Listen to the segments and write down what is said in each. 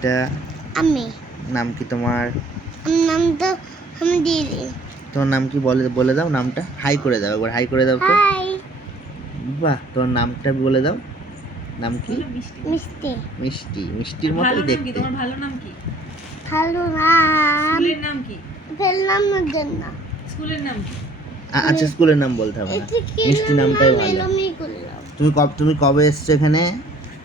এটা আমি। নাম কি তোমার? নাম তো আমি দিদি। তোমার নাম কি বলে দাও নামটা, হাই করে দাও, একবার হাই করে দাও তো। হাই। বাহ, তোমার নামটা বলে দাও। নাম কি? মিষ্টি। মিষ্টি। মিষ্টির মতোই ভালো নাম কি দেখতে। তোমার? ভালো নাম কি? ভালো নাম। স্কুলের নাম কি? ফেললামের জন্য। স্কুলের নাম কি? আচ্ছা, স্কুলের নাম বলতে হবে না, মিষ্টি নামটাই ভালো। আমি করলাম। তুমি কবে এসছো এখানে?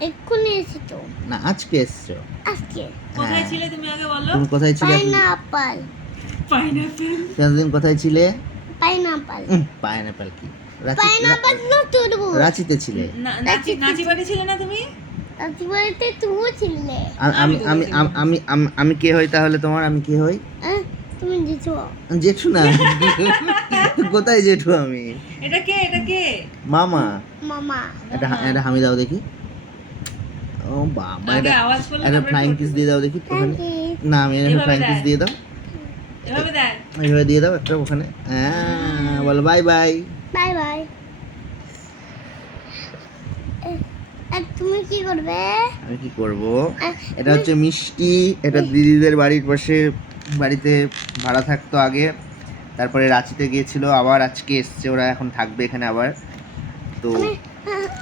এক্ষুনি এসে তো। না, আজকে এসছো। আজকে। কোথায় হ্যাঁ। ছিলে তুমি আগে বলো? তুমি কোথায় ছিলে? পাইনাপল। পাইনাপেল। এতদিন কোথায় ছিলে? পাইনাপল। পাইনাপেল কি? পাইনাপল তো তুরবো। রাঁচিতে ছিলে? নাচি বাড়ি ছিলে না তুমি? তারপরে তুমিও ছিলে। আমি আমি আমি আমি আমি কে হই তাহলে তোমার? আমি কে হই? তুমি জেঠু। জেঠু না। কোথায় জেঠু আমি? এটা কে? এটা কে? মামা। মামা। এটা হামি দাও দেখি। ও বাবা, আগে এটা আওয়াজ করলে একটা তারপরে ফ্লাইং কিস দিয়ে দাও দেখি ওখানে। Thank you. না, আমি একটা এভাবে ফ্লাইং কিস দেয়। দিয়ে দাও। এভাবে দেখ। এইভাবে দিয়ে দাও একটা ওখানে। হ্যাঁ, বলো বাই বাই। Bye bye. তুমি কি করবে? আমি কি করব? আহ, এটা হচ্ছে মিষ্টি, এটা দিদিদের বাড়ির পাশে, বাড়িতে ভাড়া থাকতো আগে, তারপরে রাঁচিতে গিয়েছিল, আবার আজকে এসছে, ওরা এখন থাকবে এখানে আবার। তো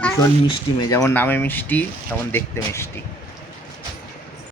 ভীষণ মিষ্টি মেয়ে, যেমন নামে মিষ্টি তেমন দেখতে মিষ্টি।